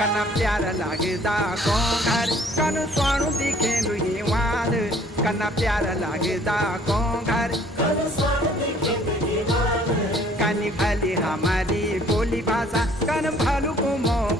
कना प्यारा लागदा को घर कन स्वाणु दिखे दुही वाल कना प्यारा लागदा को घर कनी भली हमारी बोली भाषा कन भालू को मोह